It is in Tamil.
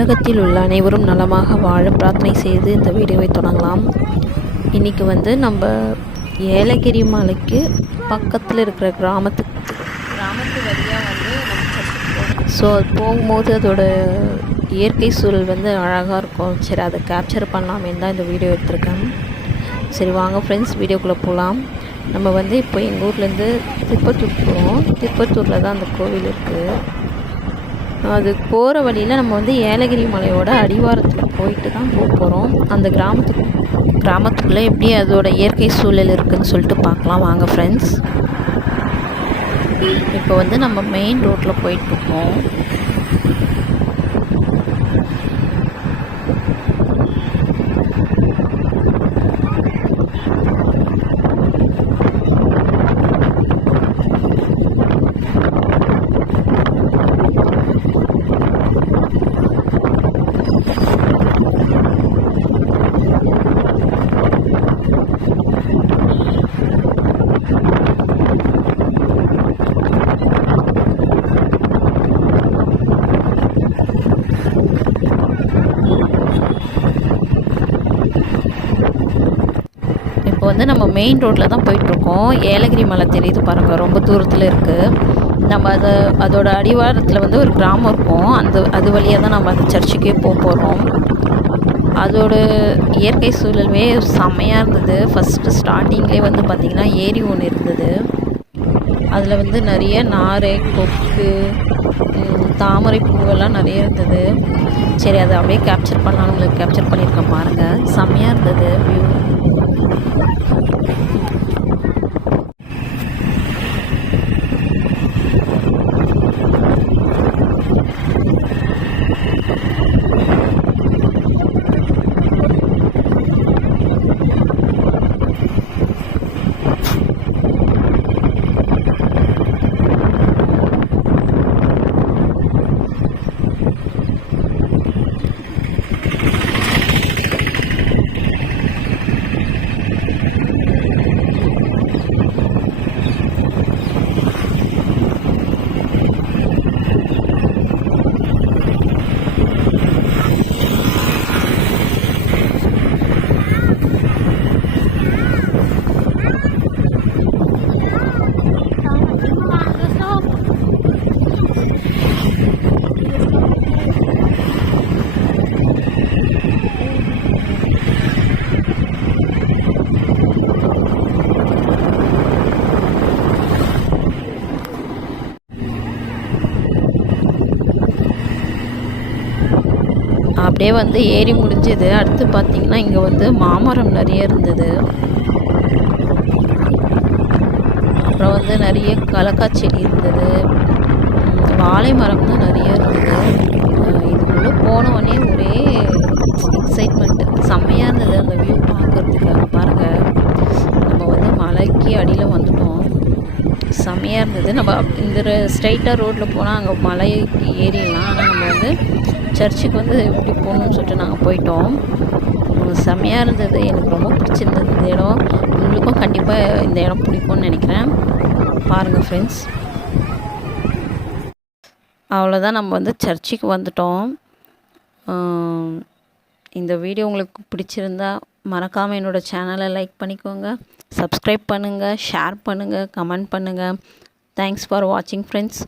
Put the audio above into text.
உலகத்தில் உள்ள அனைவரும் நலமாக வாழ பிரார்த்தனை செய்து இந்த வீடியோவை தொடங்கலாம். இன்றைக்கி நம்ம ஏலகிரி மலைக்கு பக்கத்தில் இருக்கிற கிராமத்து வழியாக நம்ம ஸோ அது போகும்போது அதோட இயற்கை சூழல் அழகாக இருக்கும். சரி, அதை கேப்சர் பண்ணலாமேன்னு தான் இந்த வீடியோ எடுத்திருக்கேன். சரி வாங்க ஃப்ரெண்ட்ஸ், வீடியோக்குள்ளே போகலாம். நம்ம இப்போ எங்கள் ஊர்லேருந்து திருப்பத்தூர் போகிறோம். திருப்பத்தூரில் தான் அந்த கோவில் இருக்குது. அது போகிற வழியில் நம்ம ஏலகிரி மலையோட அடிவாரத்தில் போயிட்டு தான் போக போகிறோம். அந்த கிராமத்துக்குள்ளே எப்படி அதோட இயற்கை சூழல் இருக்குதுன்னு சொல்லிட்டு பார்க்கலாம் வாங்க ஃப்ரெண்ட்ஸ். இப்போ நம்ம மெயின் ரோட்டில் போயிட்டுருக்கோம். இப்போ நம்ம மெயின் ரோட்டில் தான் போயிட்டுருக்கோம். ஏலகிரி மலை தெரியுது பாருங்கள், ரொம்ப தூரத்தில் இருக்குது. நம்ம அதோட அடிவாரத்தில் ஒரு கிராமம் இருக்கும். அது வழியாக தான் நம்ம அந்த சர்ச்சுக்கே போகிறோம். அதோட இயற்கை சூழலுமே செம்மையாக இருந்தது. ஃபஸ்ட்டு ஸ்டார்டிங்லேயே பார்த்திங்கன்னா ஏரி ஒன்று இருந்தது. அதில் நிறைய நாரை, கொக்கு, தாமரை பூவெல்லாம் நிறைய இருந்தது. சரி, அதை அப்படியே கேப்சர் பண்ணலான்னு உங்களுக்கு கேப்சர் பண்ணியிருக்கேன் பாருங்கள். செம்மையாக இருந்தது வியூ. அப்படியே ஏறி முடிஞ்சது. அடுத்து பார்த்திங்கன்னா இங்கே மாமரம் நிறைய இருந்தது. அப்புறம் நிறைய கலக்காய் செடி இருந்தது. வாழை மரம் தான் நிறைய இருந்தது. இதுக்குள்ளே போனவொடனே ஒரே எக்ஸைட்மெண்ட்டு, செம்மையாக இருந்தது அந்த வியூ பார்க்குறதுக்காக. பாருங்கள், நம்ம மலைக்கு அடியில் வந்துட்டோம். செம்மையாக இருந்தது. நம்ம இந்த ஸ்ட்ரைட்டாக ரோட்டில் போனால் அங்கே மலைக்கு ஏறிடலாம். ஆனால் நம்ம சர்ச்சுக்கு எப்படி போகணுன்னு சொல்லிட்டு நாங்கள் போயிட்டோம். செம்மையாக இருந்தது. எனக்கு ரொம்ப பிடிச்சிருந்தது இந்த இடம். உங்களுக்கும் கண்டிப்பாக இந்த இடம் பிடிக்கும்னு நினைக்கிறேன். பாருங்கள் ஃப்ரெண்ட்ஸ், அவ்வளோதான், நம்ம சர்ச்சுக்கு வந்துட்டோம். இந்த வீடியோ உங்களுக்கு பிடிச்சிருந்தா மறக்காமல் என்னோடய சேனலை லைக் பண்ணிக்கோங்க, சப்ஸ்கிரைப் பண்ணுங்கள், ஷேர் பண்ணுங்கள், கமெண்ட் பண்ணுங்கள். தேங்க்ஸ் ஃபார் வாட்சிங் ஃப்ரெண்ட்ஸ்.